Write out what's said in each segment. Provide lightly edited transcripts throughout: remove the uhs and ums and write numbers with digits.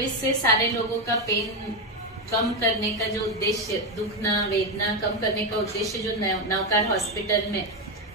इससे सारे लोगों का पेन कम करने का जो उद्देश्य, दुखना वेदना कम करने का उद्देश्य जो नवकार हॉस्पिटल में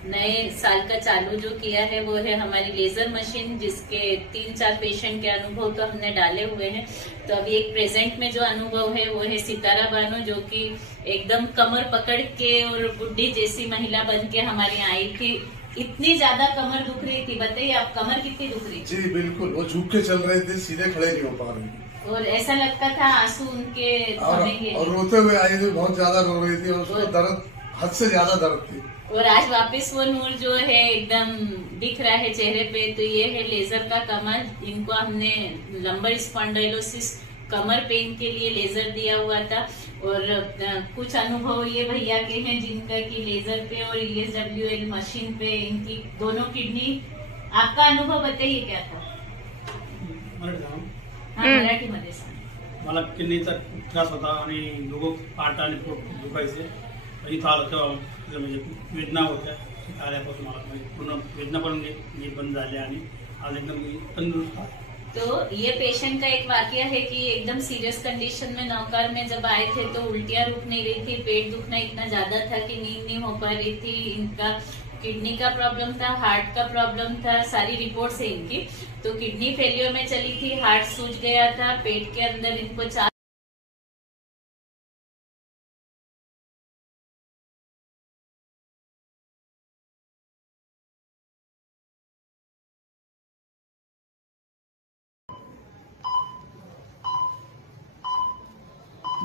नए साल का चालू जो किया है वो है हमारी लेजर मशीन, जिसके 3-4 पेशेंट के अनुभव तो हमने डाले हुए हैं। तो अभी एक प्रेजेंट में जो अनुभव है वो है सितारा बानो, जो कि एकदम कमर पकड़ के और बुढ़ी जैसी महिला बन के हमारे यहाँ आई थी। इतनी ज्यादा कमर दुख रही थी, बताइए आप कमर कितनी दुख रही थी? जी बिल्कुल, वो झुक के चल रहे थे, सीधे खड़े नहीं हो पा रहे थे और ऐसा लगता था आंसू उनके थमेंगे और रोते हुए आई थी, बहुत ज्यादा रो रही थी और उसको दर्द, हद से ज्यादा दर्द थी। और आज वापस वो नूर जो है एकदम दिख रहा है चेहरे पे। तो ये है लेजर का कमाल। इनको हमने लंबर स्पॉन्डाइलोसिस कमर पेन के लिए लेजर दिया हुआ था और कुछ अनुभव ये भैया के हैं जिनका की लेजर पे और ESWL मशीन पे इनकी दोनों किडनी। आपका अनुभव बताइए क्या था? मराठीमध्ये सांग। मला किडनीचा त्रास होता आणि दोघं पाठ आणि पोट दुखायचे। इथं आलं तेव्हा म्हणजे वेदना होत्या, आल्यापासून मला पूर्ण वेदना पण बंद झाली आणि आज एकदम तंदुरुस्त आहे। तो ये पेशेंट का एक वाकया है कि एकदम सीरियस कंडीशन में नौकार में जब आए थे तो उल्टियां रुक नहीं रही थी, पेट दुखना इतना ज्यादा था कि नींद नहीं हो पा रही थी। इनका किडनी का प्रॉब्लम था, हार्ट का प्रॉब्लम था, सारी रिपोर्ट्स है इनकी। तो किडनी फेलियर में चली थी, हार्ट सूज गया था, पेट के अंदर इनको 4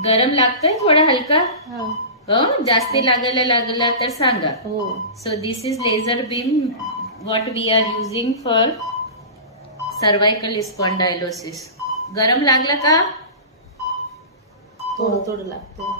गरम लागतोय थोडा हलका? हो, जास्ती लागला तर सांगा। So this is laser beam what we are using for cervical spondylosis. गरम लागला का? थोडं लागतंय।